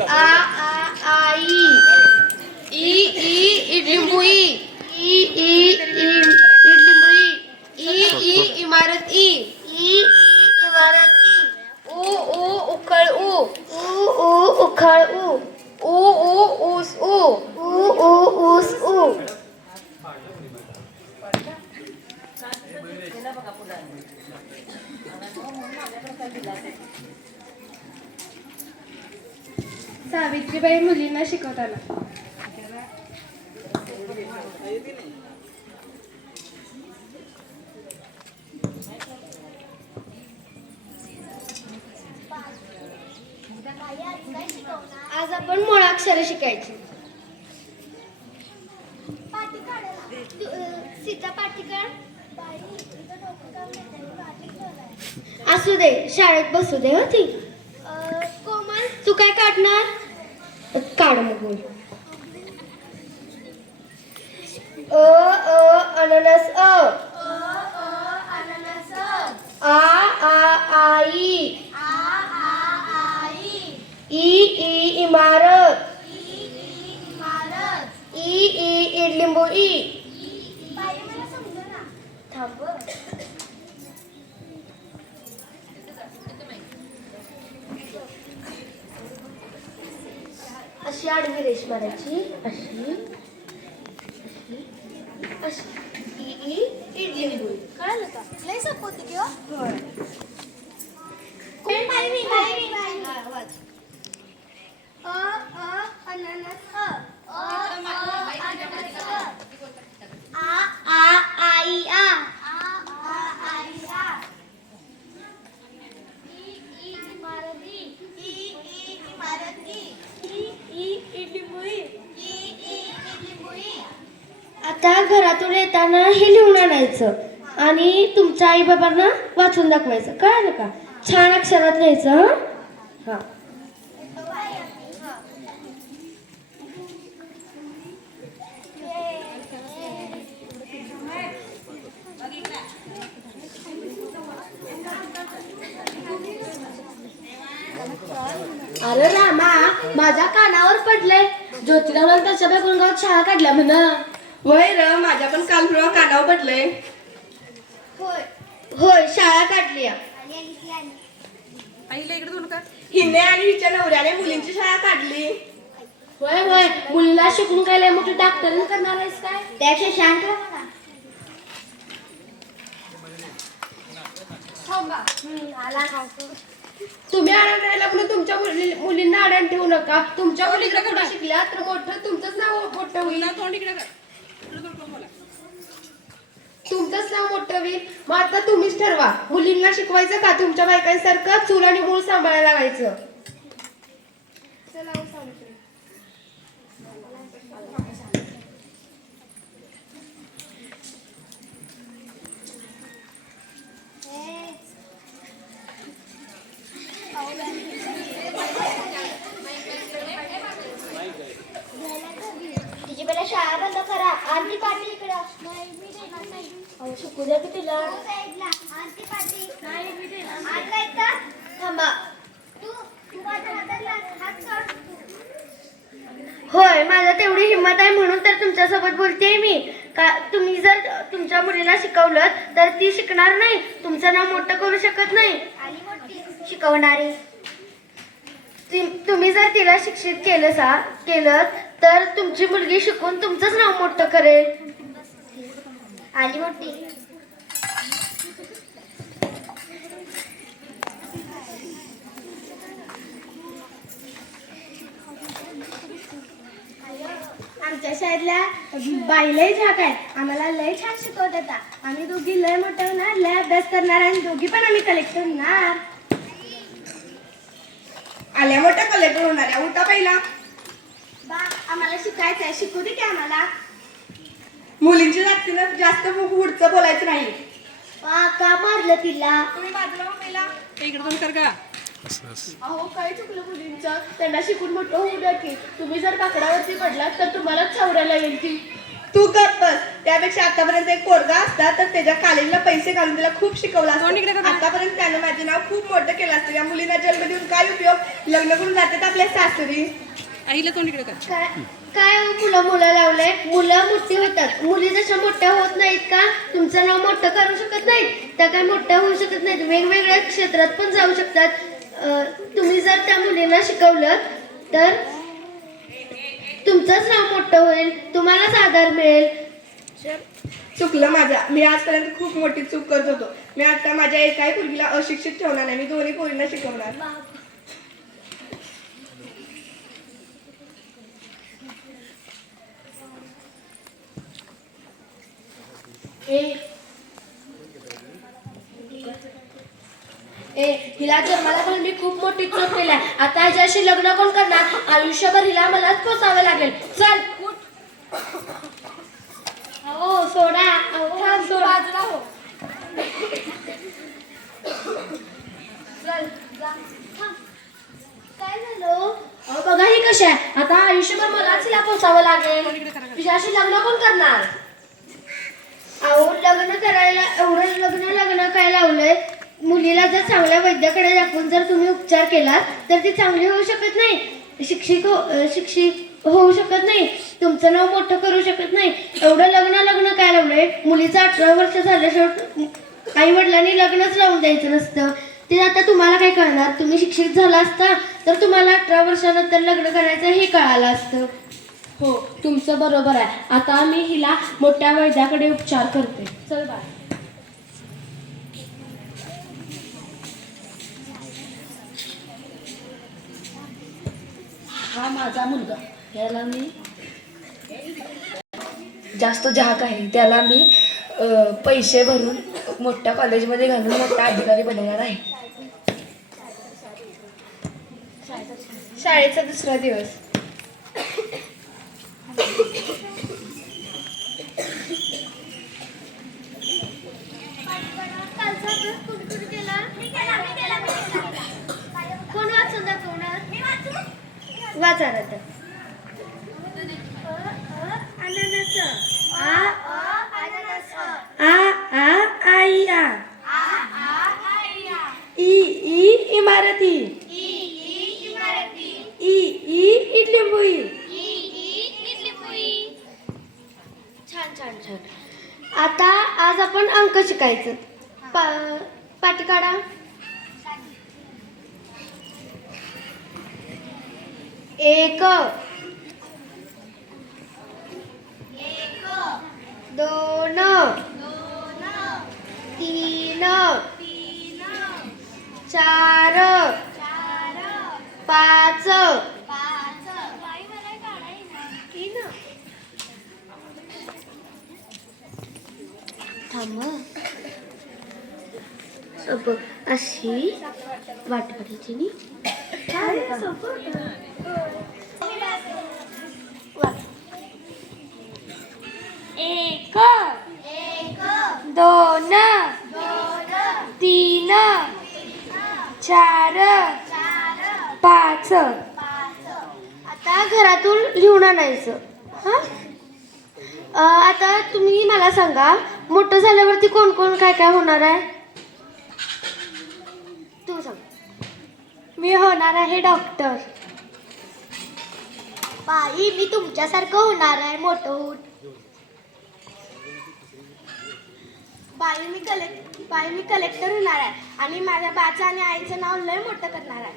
आ आ आई ई ई इडलिंबुई ई ई ई ई ई इमारत ई ई इमारत ई ऊ ऊ उखळ ऊ ऊ ऊ उखळ ऊ ऊ ऊ ऊस ऊ ऊ ऊ ऊस ऊ सावित्रीबाई मुलींना शिकवताना. आज आपण मुळाक्षरे शिकायची. सीता पाटीकर. असू दे शाळेत बसू दे हो ती. कोमल. तू काय काढणार? काढ मग अ अ अननस अ. आ आ आई. ई ई इमारत. ई ई इडलिंबू ई थांब अशी आडवी रेष मारायची. अशी अशी ई इडलिंबू कळालं का? लय सोपं होतं की हो? होय कोण बाई मी, बाई मी, बाई मी. हा, वाच. अ, अ, अननस, अ. अ, अ, अननस, अ. आ, आ, आई, आ. आ, आ, आई, आ. ई, ई, इमारत, ई. ई, ई, इमारत, ई. ई, ई, इडलिंबुई. ई, ई, इडलिंबुई. आता घरातून हे लिहून आणायचं आणि तुमच्या आई बाबांना वाचून दाखवायचं. कळालं का? छान अक्षरात लिहायचं हा? अरे रामा माझ्या कानावर पडलंय. ज्योतिरावांना त्याच्या बायकोन गावात शाळा काढल्या म्हणा. वय र माझ्या पण काल परवा कानावर पडलंय. होय. होय शाळा काढली आली, आली, ती आली. हिने आणि हिच्या नवऱ्याने मुलींची शाळा काढली. होय होय. मुलीला शिकून काय लय मोठी डॉक्टर करणार आहेस काय? त्यापेक्षा शांत राहा. खातो. तुम्ही आडण राहिला म्हणून तुमच्या मुली- मुलींना आडण ठेवू नका. तुमच्या मुलीकडे शिकल्या तर मोठं तुमचंच नाव मोठं होईल. तुमचंच नाव मोठं होईल मग आता तुम्हीच ठरवा. मुलींना शिकवायचं का तुमच्या बायकांसारखं चूल आणि मूळ सांभाळायला लागायचं चला हो, सावित्री. तिची पहिला शाळा बंद करा आरती पाटील इकडं नाही मी देणार नाही अहो, शिकू द्या की तिला तू साईडला आरती पाटील नाही मी देणार आज थांबा होय माझा तेवढी हिंमत आहे म्हणून तर तुमच्यासोबत बोलते मी. का तुम्ही जर तुमच्या मुलीला शिकवलं तर ती शिकणार नाही. तुमचं नाव मोठं करू शकत नाही. शिकवणारी. ती- तुम्ही जर तिला शिक्षित केलं सा केलं तर तुमची मुलगी शिकून तुमचंच नाव मोठं करेल. आली मोठी. आमच्या शाळेतल्या बाई लय झाक आहे आम्हाला लय छान शिकवत होता. आम्ही दोघी लय मोठे होणार लय अभ्यास करणार आणि दोघी पण आम्ही कलेक्टर होणार. आल्या मोठ्या कलेक्टर आहे उठा पहिला. बा आम्हाला शिकायचं आहे शिकू दे की आम्हाला. मुलींची जास्तीनं जास्त पुढचं बोलायचं नाही. वा का मारलं तिला. तुम्ही बाजूला हो पहिला. इकडे दोन कर का अहो काय चुकलं मुलींचं? त्यांना शिकून मोठं होऊ द्या की. तुम्ही जर काकडावरती पडलात तर तुम्हालाच चौऱ्याला येईल ती तू गप बस. त्यापेक्षा आतापर्यंत एक पोरगा असता तर त्याच्या कॉलेजला पैसे घालून तिला खूप शिकवलं असतं. आतापर्यंत त्यानं माझे नाव खूप मोठं केलं असतं. या मुलीला जन्म देऊन काय उपयोग? लग्न करून जातात आपल्या सासरी. आईला तोंड इकडे कर काय काय हो मुलं मुलं लावलंय? मुलं मोठी होतात. मुली जशा मोठ्या होत नाहीत का तुमचं नाव मोठं करू शकत नाहीत? त्या काय मोठ्या होऊ शकत नाहीत. वेगवेगळ्या क्षेत्रात पण जाऊ शकतात. अं, तुम्ही जर त्या मुलींना शिकवलं तर तुमचंच नाव मोठं होईल. तुम्हालाच आधार मिळेल. चुकलं माझा. मी आजपर्यंत खूप मोठी चूक करत होतो. मी आता माझ्या एकाही मुलगीला अशिक्षित ठेवणार नाही. मी दोन्ही पोरींना शिकवणार. हिला जन्माला पण मी खूप मोठी चूक केलाय आता ह्याच्याशी लग्न कोण करणार? आयुष्यभर हिला मलाच पोसावं लागेल. चल. अहो सोडा. अहो थांब, सोड. बाजूला हो. चल जा. थांब. काय झालं? अहो बघा ही कशी आहे. आता आयुष्यभर मलाच हिला पोसावं लागेल. तुझ्याशी लग्न कोण करणार? अहो लग्न करायला एवढं लग्न लग्न काय लावलंय मुलीला जर चांगल्या वैद्याकडे दाखवून जर तुम्ही उपचार केलात तर ती चांगली होऊ शकत नाही. शिक्षित हो शिक्षित होऊ शकत नाही. तुमचं नाव मोठं करू शकत नाही. एवढं लग्न लग्न काय लावलंय? मुलीचं अठरा वर्ष झाल्याशिवाय आई वडिलांनी लग्नच लावून द्यायचं नसतं. ते आता तुम्हाला काय कळणार? तुम्ही शिक्षित झाला असता तर तुम्हाला अठरा वर्षानंतर लग्न करायचं हे कळालं असतं. हो तुमचं बरोबर आहे. आता मी हिला मोठ्या वैद्याकडे उपचार करते चल बाय हा माझा मुलगा. याला मी जास्त झाक आहे. त्याला मी पैसे भरून मोठ्या कॉलेजमध्ये घालून मोठा अधिकारी बनवणार आहे. शाळेचा दुसरा दिवस कालचा अभ्यास कुणी कुणी केला मी केला मी केला मी केला कोण वाचून दाखवणार मी वाचू वाचा रद्द अननस आ अ अननस आ आ आई आ. ई ई इमारती. ई इमारती ई ई इडली बुई ई ई इडली पोळी छान छान छान आता आज आपण अंक शिकायचं. पा पाठी काढा. एक. दोन. तीन. चार. पाच. थांब अशी वाट पडायची नी. एक दोन तीन चार पाच. आता घरातून लिहून आणायचं. हा? आता तुम्ही मला सांगा मोठं झाल्यावरती कोण कोण काय काय होणार आहे? तू सांग. मी होणार आहे डॉक्टर. बाई मी तुमच्यासारखं होणार आहे मोठं होऊन. बाई मी कलेक्ट बाई मी कलेक्टर होणार आहे. आणि माझ्या बाचं आणि आईचं नाव लय मोठं करणार आहे.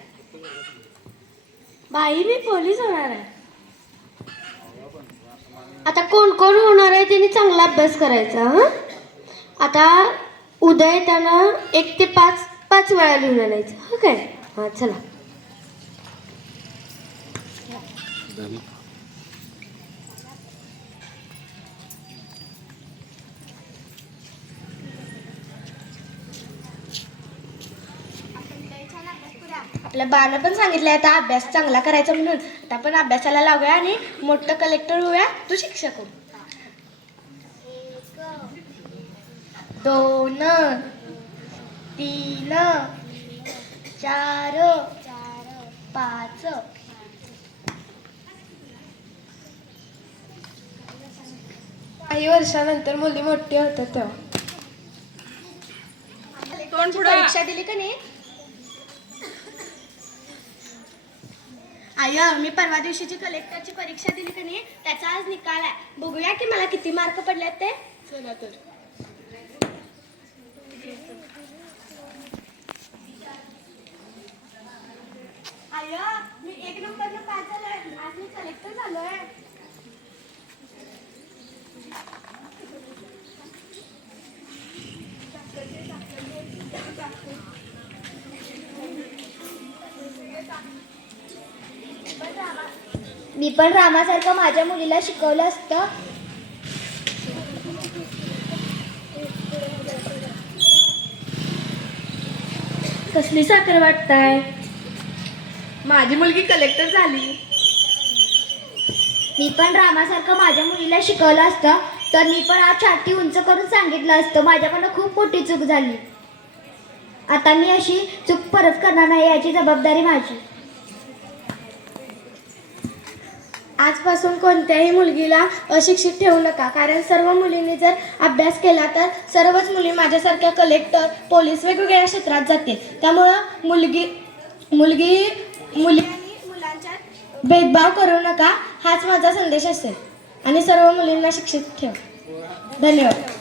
बाई मी पोलीस होणार आहे. आता कोण कोण होणार आहे त्यांनी चांगला अभ्यास करायचा हा? आता उद्या त्यानं एक ते पाच पाच वेळा लिहून आणायचं हो काय? हां चला. आपल्या बानं पण सांगितलंय आता अभ्यास चांगला करायचा म्हणून. आता आपण अभ्यासाला लावूया आणि मोठं कलेक्टर होऊया तू शिक्षक हो दोन तीन चार पाच काही वर्षानंतर मुली मोठी होतात तेव्हा. परीक्षा दिली का नाही? आय मी परवा दिवशीची कलेक्टरची परीक्षा दिली का नाही? त्याचा आज निकाल आहे. बघूया की मला किती मार्क पडलेत ते. चला तर. आय मी एक नंबरनं पास झालोय. आज मी कलेक्टर झालोय. मी पण रामासारखं माझ्या मुलीला शिकवलं असतं. कसली साखर वाटताय? माझी मुलगी कलेक्टर झाली. मी पण रामासारखं माझ्या मुलीला शिकवलं असतं. तर मी पण आज छाती उंच करून सांगितलं असतं. माझ्याकडनं खूप मोठी चूक झाली. आता मी अशी चूक परत करणार नाही याची जबाबदारी माझी. आजपासून कोणत्याही मुलगीला अशिक्षित ठेवू नका. कारण सर्व मुलींनी जर अभ्यास केला तर सर्वच मुली माझ्यासारख्या कलेक्टर पोलीस वेगवेगळ्या क्षेत्रात जातील. त्यामुळं मुलगी मुलगी मुली आणि भेदभाव करू नका. हाच माझा संदेश असेल. आणि सर्व मुलींना शिक्षित ठेव. धन्यवाद.